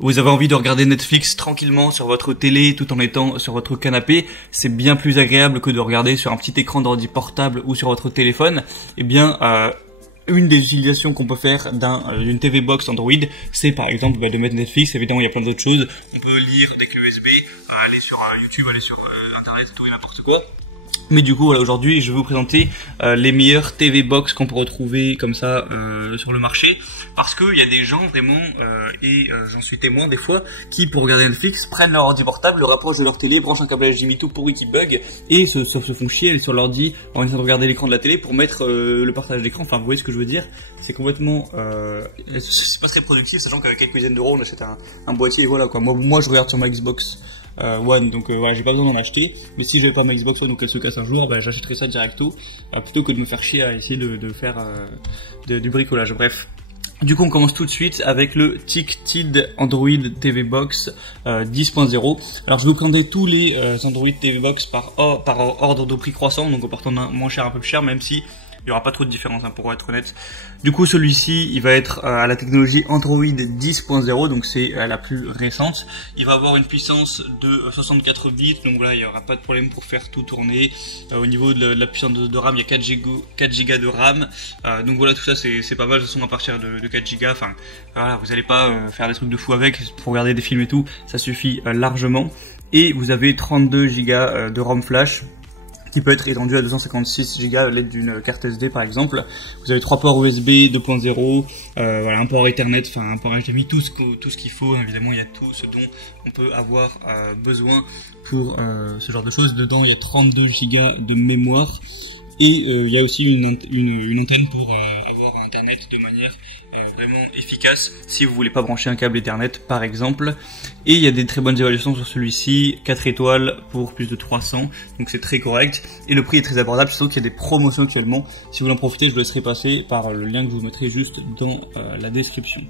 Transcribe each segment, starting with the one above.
Vous avez envie de regarder Netflix tranquillement sur votre télé tout en étant sur votre canapé, c'est bien plus agréable que de regarder sur un petit écran d'ordi portable ou sur votre téléphone. Eh bien, une des utilisations qu'on peut faire d'une TV Box Android, c'est par exemple de mettre Netflix. Évidemment, il y a plein d'autres choses. On peut lire des clés USB, aller sur YouTube, aller sur Internet, tout et n'importe quoi. Mais du coup, voilà, aujourd'hui, je vais vous présenter les meilleures TV Box qu'on peut retrouver comme ça sur le marché. Parce qu'il y a des gens vraiment, j'en suis témoin des fois, qui pour regarder Netflix prennent leur ordi portable, le rapprochent de leur télé, branchent un câble HDMI tout pourri qui bug et se font chier sur l'ordi en essayant de regarder l'écran de la télé pour mettre le partage d'écran. Enfin, vous voyez ce que je veux dire? C'est complètement... c'est pas très productif, sachant qu'avec quelques dizaines d'euros, on achète un boîtier et voilà quoi. Moi je regarde sur ma Xbox One, donc voilà, j'ai pas besoin d'en acheter. Mais si je n'avais pas ma Xbox One ou qu'elle se casse un jour, j'achèterais ça directo plutôt que de me faire chier à essayer de faire du bricolage. Bref. Du coup, on commence tout de suite avec le TicTid Android TV Box 10.0. Alors, je vais vous présenter tous les Android TV Box par ordre de prix croissant, donc en partant d'un moins cher, un peu plus cher, même si il n'y aura pas trop de différence, pour être honnête. Du coup, celui-ci, il va être à la technologie Android 10.0, donc c'est la plus récente. Il va avoir une puissance de 64 bits, donc voilà, il n'y aura pas de problème pour faire tout tourner. Au niveau de la puissance de RAM, il y a 4 Go de RAM. Donc voilà, tout ça, c'est pas mal. De toute façon, à partir de 4 Go, enfin, voilà, vous n'allez pas faire des trucs de fou avec pour regarder des films et tout. Ça suffit largement. Et vous avez 32 Go de RAM flash, qui peut être étendu à 256 Go à l'aide d'une carte SD par exemple. Vous avez 3 ports USB 2.0, voilà, un port Ethernet, enfin un port HDMI, tout ce qu'il faut. Évidemment, il y a tout ce dont on peut avoir besoin pour ce genre de choses. Dedans, il y a 32 Go de mémoire et il y a aussi une antenne pour avoir Internet de manière vraiment efficace si vous voulez pas brancher un câble Ethernet par exemple. Et il y a des très bonnes évaluations sur celui-ci, 4 étoiles pour plus de 300, donc c'est très correct. Et le prix est très abordable, surtout qu'il y a des promotions actuellement. Si vous voulez en profiter, je vous laisserai passer par le lien que je vous mettrai juste dans la description.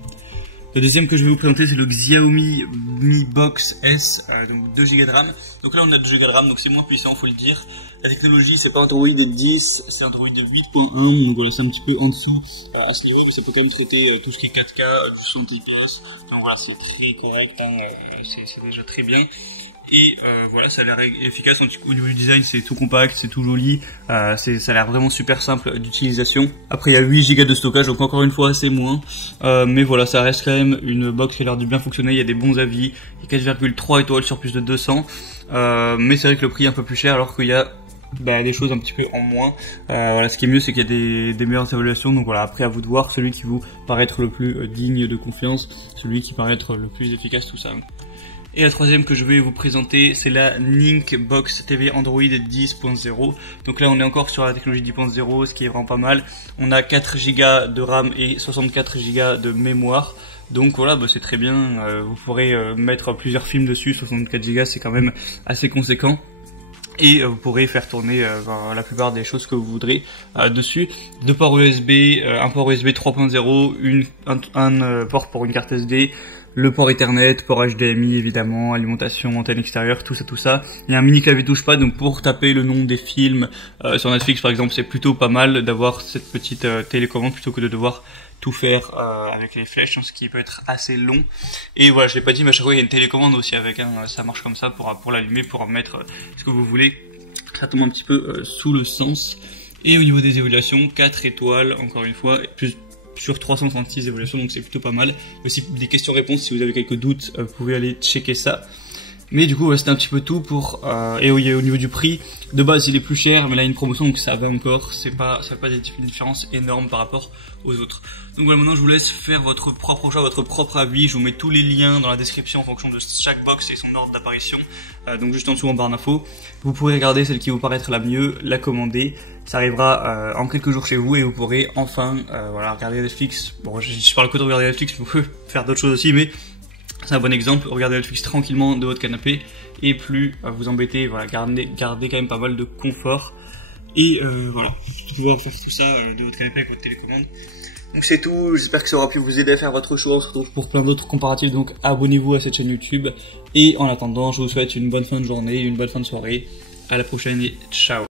Le deuxième que je vais vous présenter, c'est le Xiaomi Mi Box S, donc 2 Go de RAM. Donc là, on a 2 Go de RAM, donc c'est moins puissant, faut le dire. La technologie, c'est pas Android 10, c'est Android 8.1, donc voilà, c'est un petit peu en dessous à ce niveau, mais ça peut quand même traiter tout ce qui est 4K, du 60 fps. Donc voilà, c'est très correct, c'est déjà très bien. Et voilà, ça a l'air efficace. Au niveau du design, c'est tout compact, c'est tout joli, ça a l'air vraiment super simple d'utilisation. Après, il y a 8 Go de stockage, donc encore une fois, c'est moins. Mais voilà, ça reste quand même une box qui a l'air de bien fonctionner. Il y a des bons avis, il y a 4,3 étoiles sur plus de 200. Mais c'est vrai que le prix est un peu plus cher, alors qu'il y a des choses un petit peu en moins. Voilà, ce qui est mieux, c'est qu'il y a des meilleures évaluations. Donc voilà, après à vous de voir celui qui vous paraît être le plus digne de confiance, celui qui paraît être le plus efficace, tout ça. Et la troisième que je vais vous présenter, c'est la Nink Box TV Android 10.0. Donc là, on est encore sur la technologie 10.0, ce qui est vraiment pas mal. On a 4 Go de RAM et 64 Go de mémoire. Donc voilà, c'est très bien. Vous pourrez mettre plusieurs films dessus. 64 Go, c'est quand même assez conséquent. Et vous pourrez faire tourner la plupart des choses que vous voudrez dessus. 2 ports USB, un port USB 3.0, un port pour une carte SD, le port Ethernet, port HDMI évidemment, alimentation, antenne extérieure, tout ça. Il y a un mini clavier touchpad, donc pour taper le nom des films sur Netflix par exemple, c'est plutôt pas mal d'avoir cette petite télécommande plutôt que de devoir tout faire avec les flèches, ce qui peut être assez long. Et voilà, je l'ai pas dit, mais à chaque fois il y a une télécommande aussi avec, ça marche comme ça pour l'allumer, pour mettre ce que vous voulez. Ça tombe un petit peu sous le sens. Et au niveau des évaluations, 4 étoiles, encore une fois, plus sur 336 évaluations, donc c'est plutôt pas mal. Aussi des questions-réponses, si vous avez quelques doutes, vous pouvez aller checker ça. Mais du coup, c'était un petit peu tout pour... et au niveau du prix, de base il est plus cher, mais là il y a une promotion, donc ça va encore. Ça fait pas une différence énorme par rapport aux autres. Donc voilà, maintenant je vous laisse faire votre propre choix, votre propre avis. Je vous mets tous les liens dans la description en fonction de chaque box et son ordre d'apparition. Donc juste en dessous en barre d'infos. Vous pourrez regarder celle qui vous paraît être la mieux, la commander. Ça arrivera en quelques jours chez vous et vous pourrez enfin voilà, regarder Netflix. Bon, je parle que de regarder Netflix, vous pouvez faire d'autres choses aussi, mais c'est un bon exemple. Regardez Netflix tranquillement de votre canapé et plus vous embêter. Voilà, gardez quand même pas mal de confort. Et voilà, pouvoir faire tout ça de votre canapé avec votre télécommande. Donc c'est tout, j'espère que ça aura pu vous aider à faire votre choix. On se retrouve pour plein d'autres comparatifs, donc abonnez-vous à cette chaîne YouTube. Et en attendant, je vous souhaite une bonne fin de journée, une bonne fin de soirée. À la prochaine et ciao.